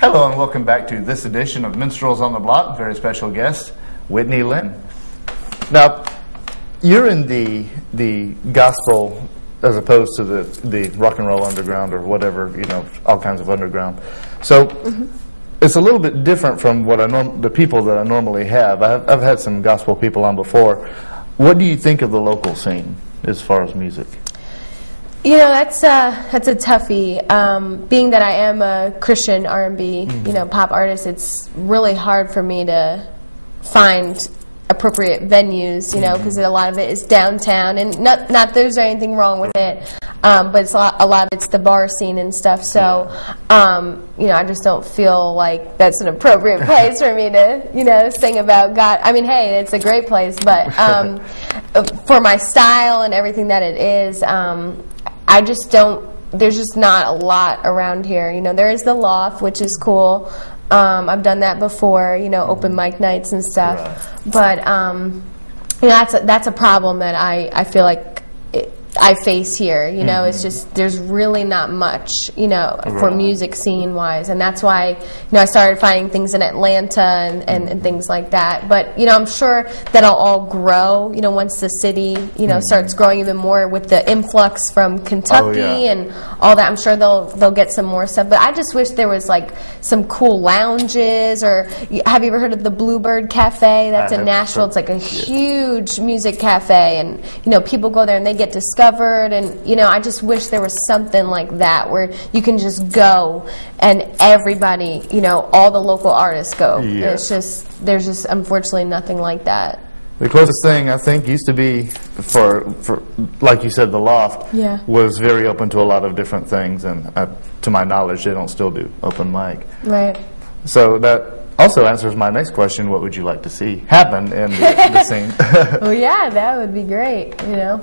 Hello and welcome back to this edition of Minstrels on the Block. Very special guest, Whitney Lynn. Now, you're in the gospel as opposed to the rock and roll underground or whatever, all kinds of underground. So it's a little bit different from what the people that I normally have. I've had some gospel people on before. What do you think of the local scene as far as music? That's a toughie. Being that I am a Christian R&B, pop artist, it's really hard for me to find appropriate venues, because a lot of it is downtown, and not that there's anything wrong with it, but it's a lot of it's the bar scene and stuff. So, I just don't feel like that's an appropriate place for me to, sing about God. I mean, hey, it's a great place, but for my style and everything that it is, I just don't. There's just not a lot around here. There is the Loft, which is cool. I've done that before, open mic nights and stuff. Right. But that's a problem that I feel like I face here. It's just there's really not much, for music scene wise, and that's why I started finding things in Atlanta and things like that. But I'm sure that'll all grow. Once the city starts growing even more with the influx from Kentucky and all that. I'm sure they'll get some more stuff. But I just wish there was like some cool lounges. Or have you ever heard of the Bluebird Cafe? That's in Nashville. It's like a huge music cafe, and people go there and they get discovered. And I just wish there was something like that where you can just go and everybody, all the local artists go. It's just there's just unfortunately nothing like that. The closest thing I think used to be for like you said, the Loft was very open to a lot of different things, and to my knowledge, they don't still do open mic. Right. So that also answers my next question: what would you like to see happen in the scene? Well, yeah, that would be great.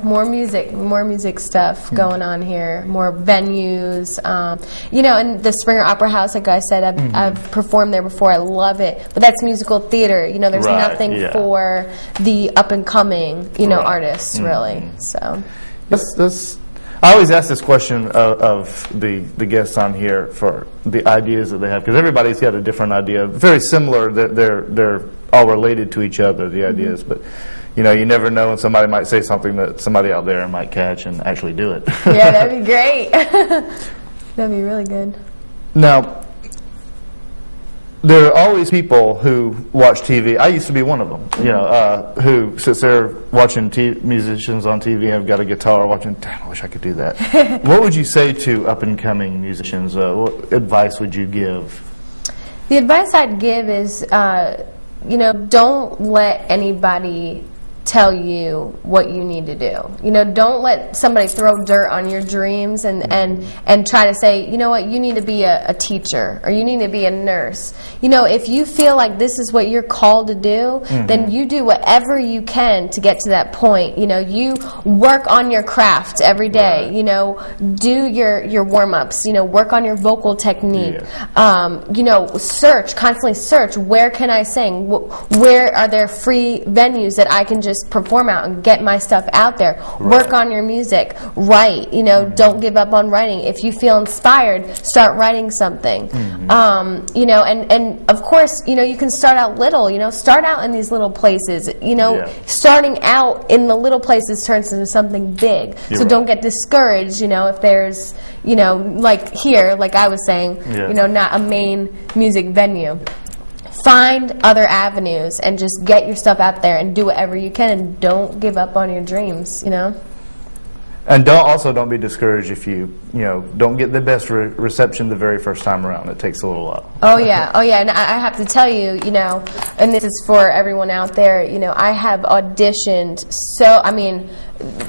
More music stuff going on here, more venues. And the Springer Opera House, like I said, I've performed there before. I love it, but that's musical theater. There's nothing for the up and coming, artists really. So I always ask this question of the guests on here for the ideas that they have, because everybody's got a different idea. Very similar, they're all related to each other, the ideas, but you never know, and somebody might say something that somebody out there might catch and actually do it. Yeah, that'd be great. That'd be really good. Now, there are always people who watch TV. I used to be one of them, who sits there watching musicians on TV and have got a guitar watching, damn, I wish I could do that. What would you say to up-and-coming musicians? What advice would you give? The advice I'd give is, don't let anybody tell you what you need to do. Don't let somebody throw dirt on your dreams and try to say, you need to be a teacher, or you need to be a nurse. If you feel like this is what you're called to do, then you do whatever you can to get to that point. You work on your craft every day. Do your warm-ups. Work on your vocal technique. Constantly search. Where can I sing? Where are there free venues that I can just perform out and get my stuff out there? Work on your music. Write. Don't give up on writing. If you feel inspired, start writing something. And of course, you can start out little. Start out in these little places. Starting out in the little places turns into something big. Don't get discouraged. If there's like here, like I was saying, not a main music venue. Find other avenues and just get your stuff out there and do whatever you can, and don't give up on your dreams, And don't be discouraged if you don't get the best reception the very first time around. It takes a little while. Oh yeah, and I have to tell you, and this is for everyone out there, I have auditioned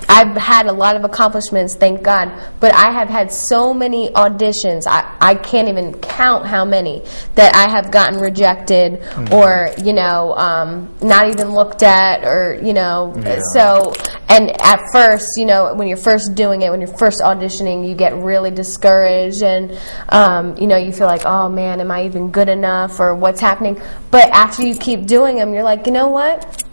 I've had a lot of accomplishments, thank God, but I have had so many auditions, I can't even count how many, that I have gotten rejected or, not even looked at, or, so, and at first, when you're first doing it, when you're first auditioning, you get really discouraged, and, you feel like, oh man, am I even good enough, or what's happening? But after you keep doing them, you're like, you know what?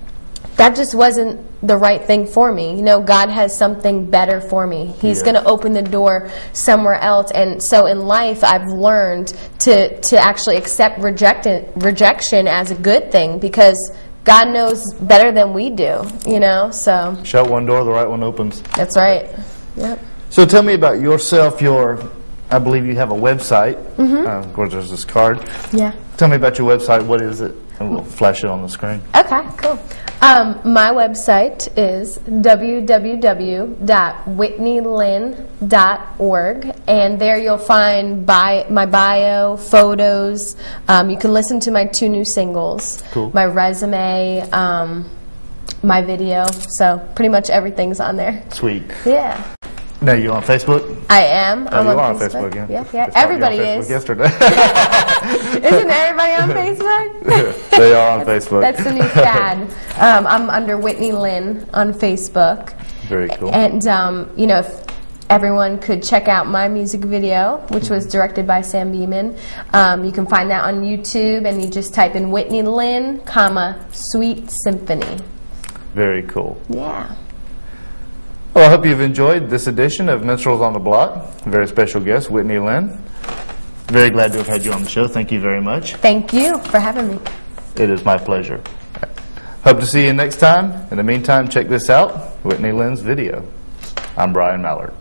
that just wasn't the right thing for me. You know, God has something better for me. He's going to open the door somewhere else. And so in life, I've learned to actually accept rejection as a good thing, because God knows better than we do, you know, so. Shut one door, the right one opens. That's right. Yep. So tell me about yourself. I believe you have a website. Of course, there's this card. Yeah. Tell me about your website. What is it? And we'll flash it on the screen. Okay, cool. My website is www.whitneylynn.org, and there you'll find my bio, photos. You can listen to my 2 new singles, my resume, my video. So pretty much everything's on there. Sweet. Yeah. Now, you on Facebook? I am. Oh, you are on Facebook, yeah. Yeah. Everybody is. Yesterday. Isn't everybody on Facebook? They are on Facebook. That's the new fad. I'm under Whitney Lynn on Facebook. Very cool. And, you know, if everyone could check out my music video, which was directed by Sam Beeman. You can find that on YouTube, and you just type in Whitney Lynn, Sweet Symphony. Very cool. Yeah. Well, I hope you've enjoyed this edition of Minstrels on the Block. A very special guest, Whitney Lynn. Very glad to have had you on the show. Thank you very much. Thank you for having me. It is my pleasure. Hope to see you next time. In the meantime, check this out, Whitney Lynn's video. I'm Brian Mallard.